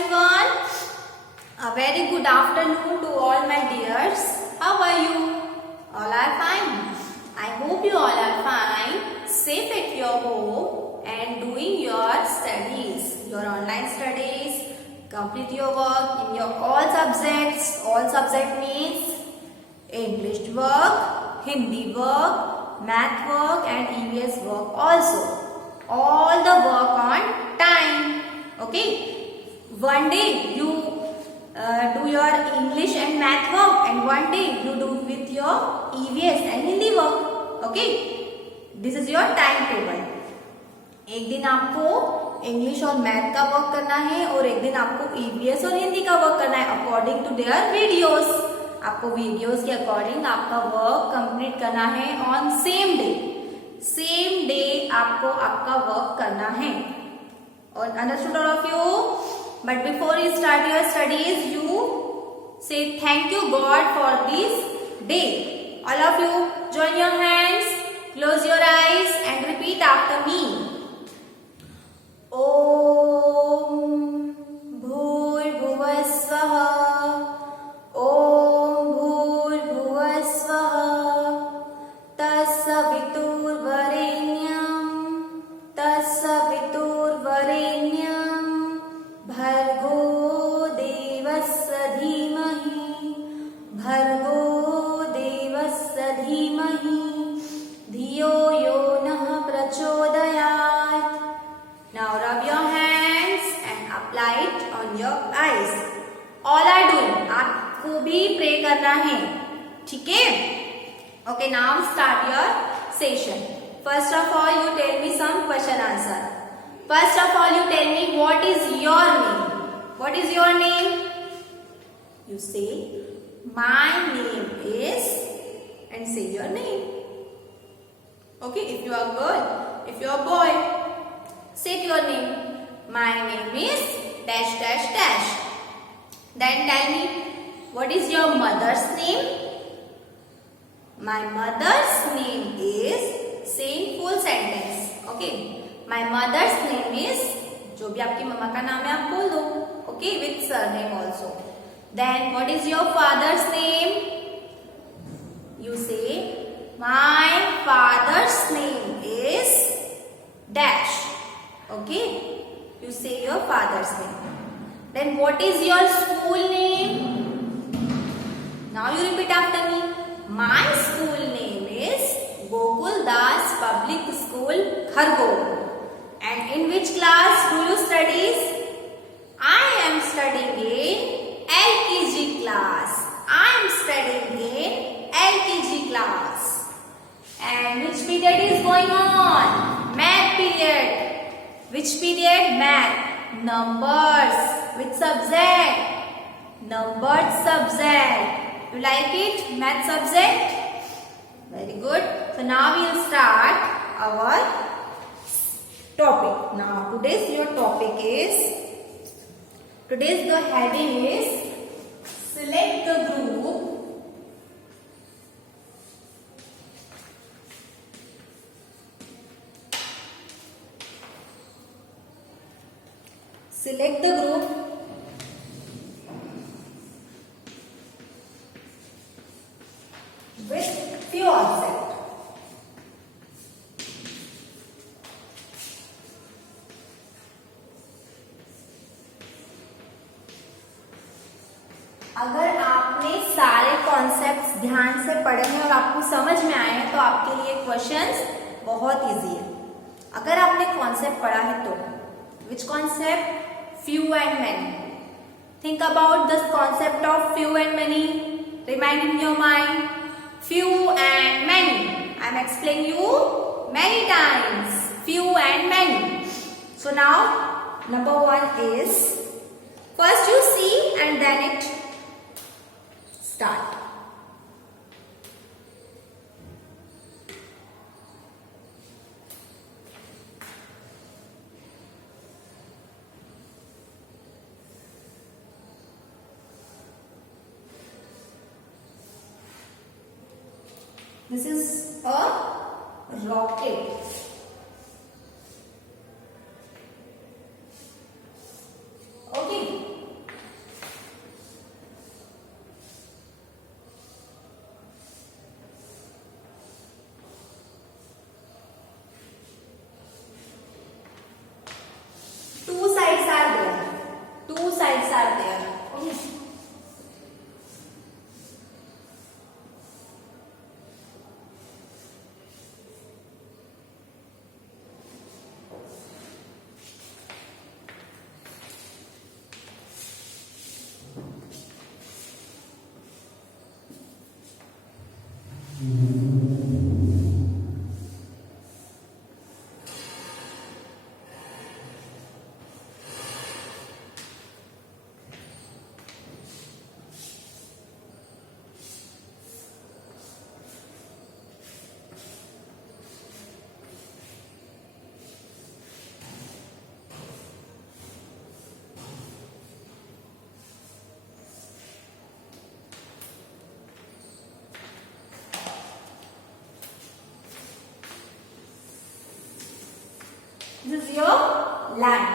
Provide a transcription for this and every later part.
everyone. A very good afternoon to all my dears. How are you? All are fine. I hope you all are fine, safe at your home and doing your studies, your online studies. Complete your work in your all subjects. All subject means English work, Hindi work, math work and EVS work also. All the work on time. Okay. One day you do your English and math work and one day you do with your EVS and Hindi work. Okay. This is your timetable. एक दिन आपको English और math का work करना है और एक दिन आपको ईवीएस और हिंदी का वर्क करना है अकॉर्डिंग टू देयर वीडियोस. आपको वीडियोस के अकॉर्डिंग आपका वर्क कंप्लीट करना है on same day. Same day आपको आपका वर्क करना है. और understood all of you. But before you start your studies you say thank you God for this day. All of you join your hands, close your eyes and repeat after me. ओम भूर्भुवस्वः. ओम भूर्भुवस्वः. तत्सवितुर्वरेण्यं. तत्सवितुर्वरेण्यं. भर्गो देवस्य धीमहि. भर्गो देवस्य धीमहि. धियो यो नः प्रचोदयात्. Now rub your hands and apply it on your eyes. All are doing. आपको भी pray करना है. ठीक है? Okay, now start your session. First of all, you tell me some question answer. First of all, you tell me what is your name. What is your name? You say, my name is, and say your name. Okay, if you are girl, if you are boy, say your name. My name is dash dash dash. Then tell me, what is your mother's name? My mother's name is, say in full sentence. Okay, my mother's name is, जो भी आपकी मम्मा का नाम है आप बोल दो. Okay, with surname also. Then what is your father's name? You say, my father's name is dash. Okay, you say your father's name. Then what is your school name? Now you repeat after me. My school name is Gokul Das Public School, Khargone. And in which class do you study? I am studying in LKG class. I am studying in LKG class. And which period is going on? Math period. Which period? Math. Numbers. Which subject? Numbered subject. You like it? Math subject? Very good. So now we will start our topic. Now today's your topic is, today's the heading is select the group select the group with few objects. अगर आपने सारे concepts ध्यान से पढ़े हैं और आपको समझ में आए हैं तो आपके लिए क्वेश्चंस बहुत इजी है. अगर आपने कॉन्सेप्ट पढ़ा है तो which concept? Few and many. Think about this concept of few and many. Remind in your mind. Few and many. I am explaining you many times. Few and many. So now, number one is, first you see and then it start. This is a rocket. Okay. your line.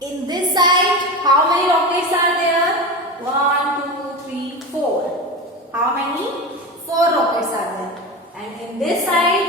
In this side, how many rockets are there? 1, 2, 3, 4. How many? 4 rockets are there. And in this side,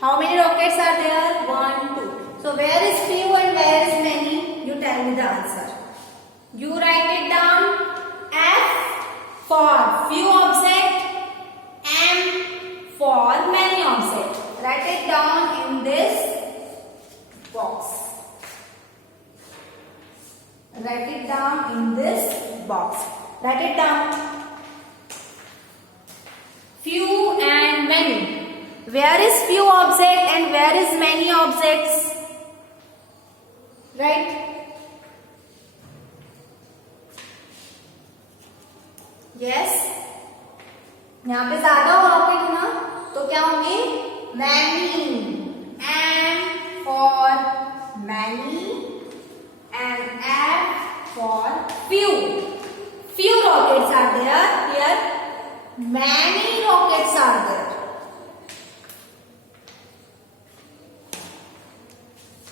how many rockets are there? 1, 2. So where is few and where is many? You tell me the answer. You write it down. F for few object, M for many object. Write it down in this box. Write it down in this box. Write it down. Few and many. Where is few object and where is many objects? Right? Yes. यहाँ पे ज्यादा rocket ना तो क्या होंगे? Many. M for many and F for few. Few rockets are there here. Many rockets are there.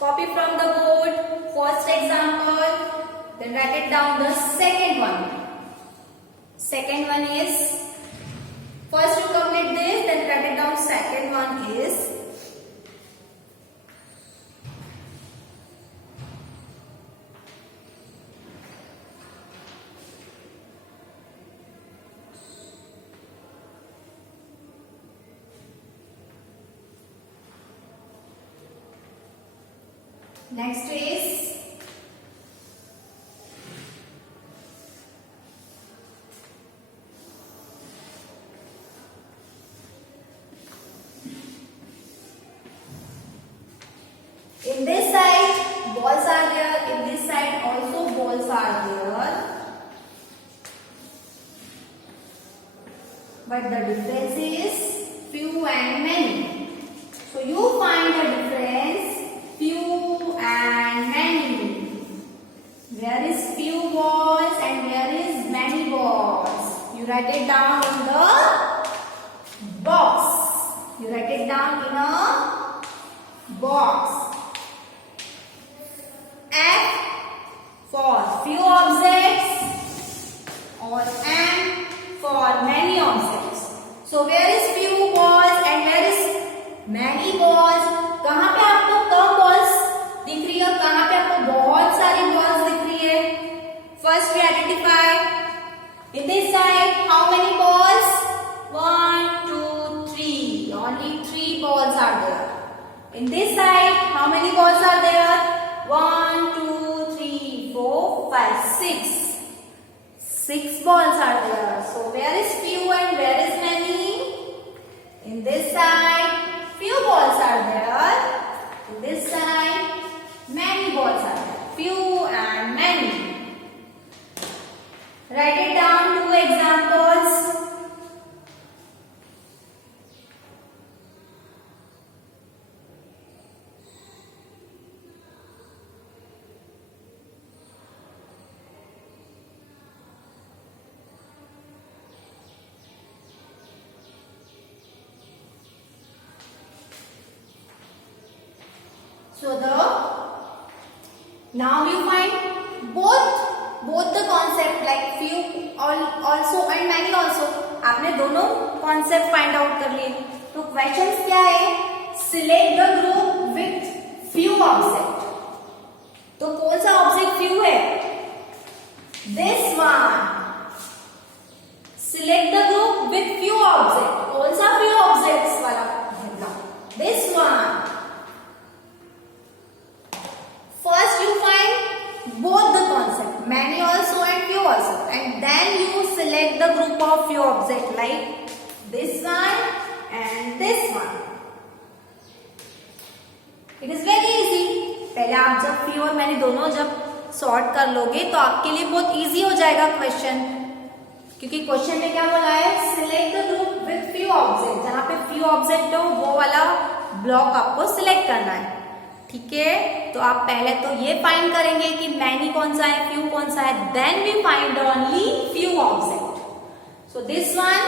Copy from the board. First example. Then write it down the second one. Second one is, first you complete this, then write it down. Second one is, next is, in this side balls are there, in this side also balls are there, but the difference is few and many. So you find the difference, few and many. Where is few balls and where is many balls? You write it down in the box. You write it down in a box. F for few objects or M for many objects. So where is few balls and where is many balls? कहाँ पे आपको कम balls दिख रही है और कहाँ पे आपको बहुत सारी balls दिख रही है? First we identify. In this side, how many balls? 1, 2, 3. Only 3 balls are there. In this side, how many balls are there? 1, 2, 3, 4, 5, 6. 6 balls are there. So where is few and where is many? In this side, few balls are there. In this side, many balls are there. Few and many. Write it down, 2 examples. So now you find both the concept like few also and many also. आपने दोनों concept find out कर लिए. तो questions क्या है? Select the group with few object. तो कौन सा object few है? This one. Select the group with few object. कौन सा few objects वाला? This one. First you find both the concept, many also and few also, and then you select the group of few object like this one and this one. It is very easy. पहले आप जब few और many दोनों जब sort कर लोगे तो आपके लिए बहुत easy हो जाएगा question, क्योंकि question में क्या बोला है? Select the group with few object. जहाँ पे few object हो वो वाला block आपको select करना है. ठीक है, तो आप पहले तो ये फाइंड करेंगे कि मैनी कौन सा है, फ्यू कौन सा है, then we find only few object. So this one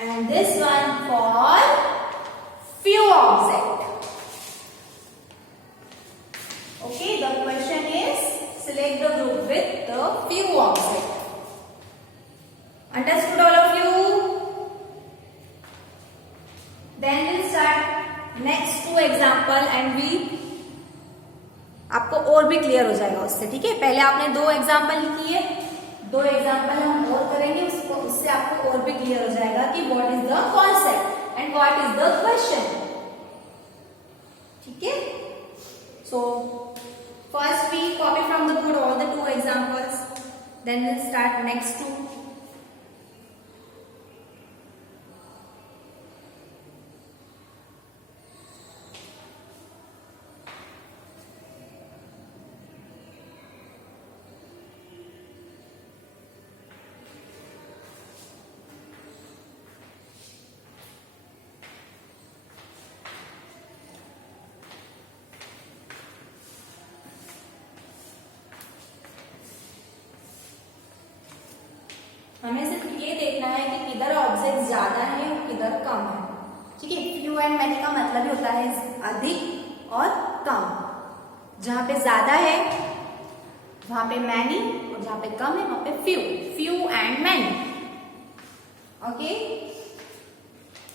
and this one for few object. select the group with the few objects. Understood all of you? Then we'll start next two example and we आपको और भी clear हो जाएगा उससे, ठीक है। पहले आपने दो एग्जाम्पल किए, दो एग्जाम्पल हम और करेंगे, उससे आपको और भी क्लियर हो जाएगा कि what is the concept and what is the question, ठीक है। So first we copy from the book all the two examples, then will start next two. हमें सिर्फ ये देखना है कि किधर ऑब्जेक्ट ज्यादा है और किधर कम है, ठीक है। फ्यू एंड मैनी का मतलब ही होता है अधिक और कम। जहां पे ज्यादा है वहां पे मैनी और जहां पे कम है वहां पे few, few and many. Okay,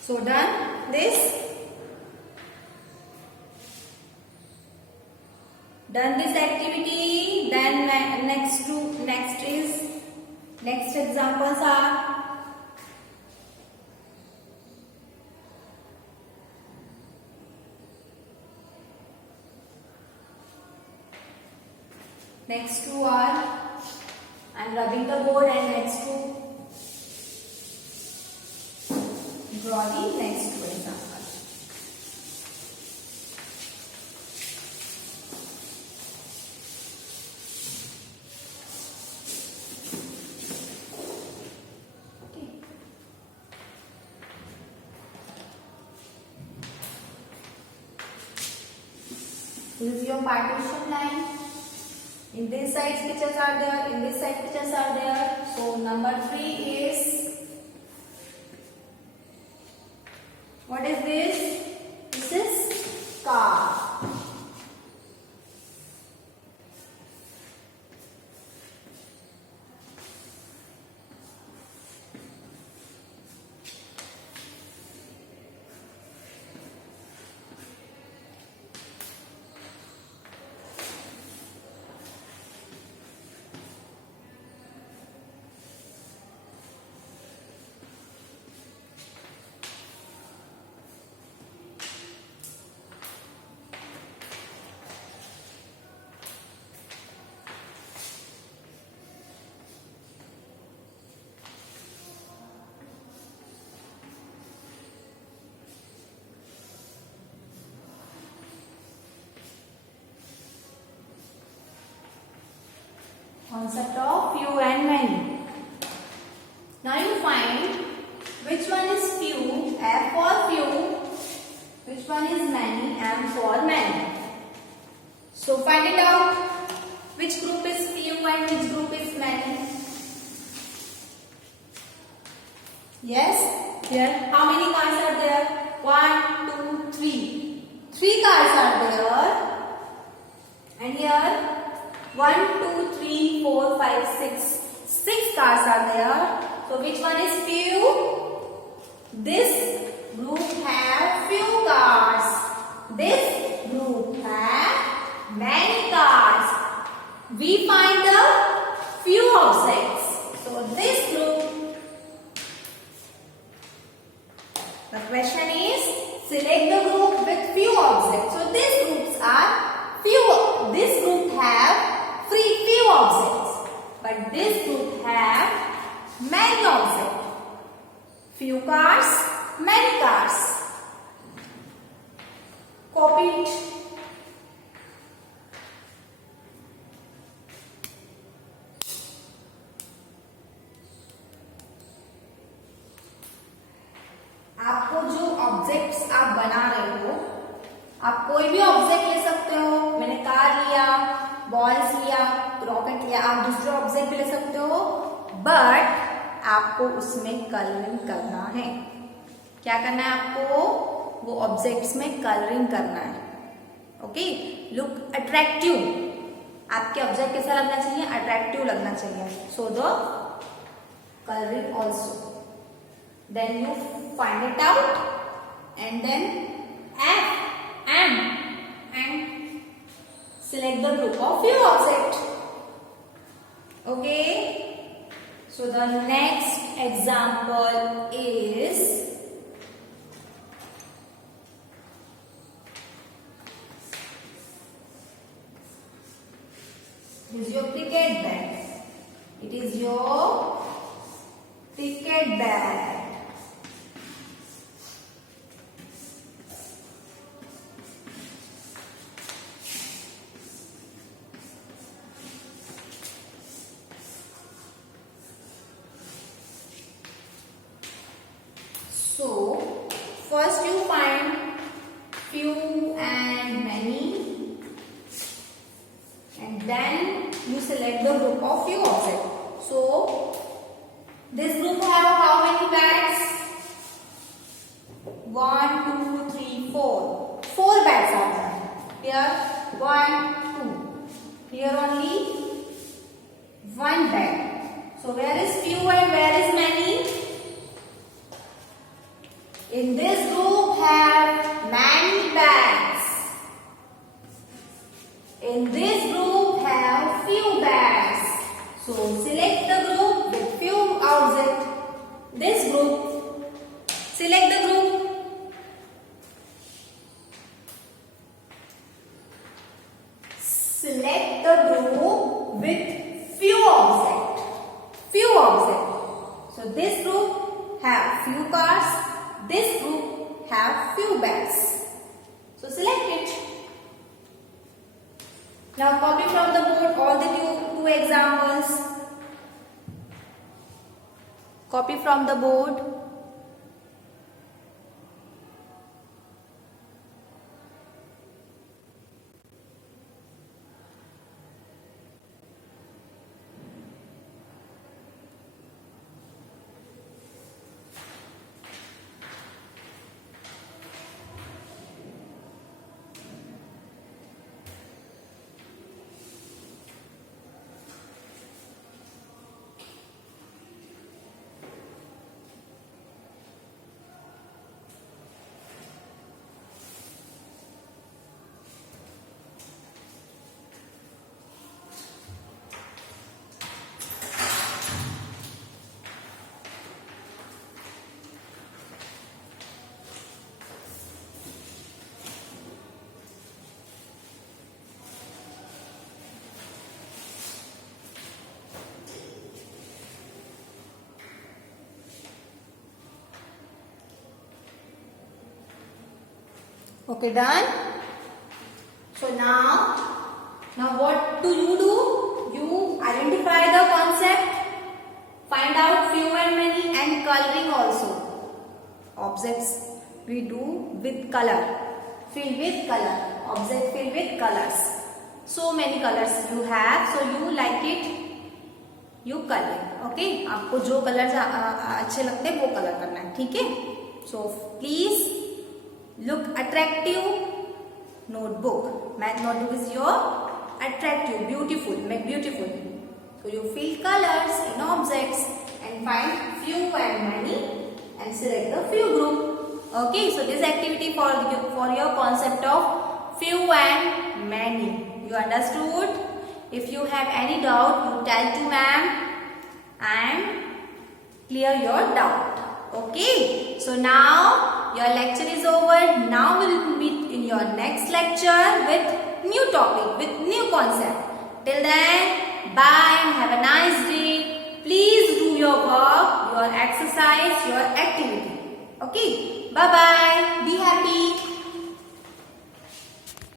so done this, done this activity. Then next examples are next two are I'm rubbing the board and next two draw the next two examples. This is your partition line. In this side pictures are there, in this side pictures are there. So number 3 is, what is this? This is car. Concept of few and many. Now you find which one is few, F for few, which one is many, M for many. So find it out. Which group is few and which group is many? Yes? Here, how many cars are there? 1, 2, 3. 3 cars are there. And here, 1, 2, 3, 4, 5, 6. 6 cars are there. So which one is few? This group have few cars. This group have many cars. We find the few objects. So this group, the question is select the group with few objects. So these groups are few. This group have few objects, but this group have many objects. Few cars, many cars. Copy it. आपको जो objects आप बना रहे हो, आप कोई भी object ले सकते हो। मैंने कार लिया, बॉल्स लिया, रॉकेट लिया, आप दूसरे ऑब्जेक्ट भी ले सकते हो, बट आपको उसमें कलरिंग करना है। क्या करना है आपको? वो ऑब्जेक्ट्स में कलरिंग करना है। Okay, look attractive. आपके ऑब्जेक्ट कैसा लगना चाहिए, अट्रैक्टिव लगना चाहिए. So the coloring also. Then you find it out and then and select the group of your object. Okay. So the next example is your cricket bat. It is your cricket bat. So first you find few and many, and then you select the group of few objects. So this group have how many bats? 1, 2, 3, 4. 4 bats are there. Here 1, 2. Here only 1 bat. So where is few and where is many? In this group have many bats. In this group have few bats. So select the group with few objects. This group. Select the group. Select the group with few objects. Few objects. So this group have few cars. This group have few bats. So select it. Now copy from the board all the two examples. Copy from the board. Okay, done. So now what do? You identify the concept, find out few and many, and coloring also. Objects we do with color, fill with color, object fill with colors. So many colors you have, so you like it, you color. Okay, आपको जो colour अच्छे लगते हैं वो colour करना है, ठीक है? So please look attractive notebook. Math notebook is your attractive, beautiful, make beautiful. So you fill colors in objects and find few and many and select the few group. Okay, so this activity for your concept of few and many. You understood? If you have any doubt, you tell to ma'am and clear your doubt. Okay, so now your lecture is over. Now we will meet in your next lecture with new topic, with new concept. Till then, bye and have a nice day. Please do your work, your exercise, your activity. Okay, bye bye. Be happy.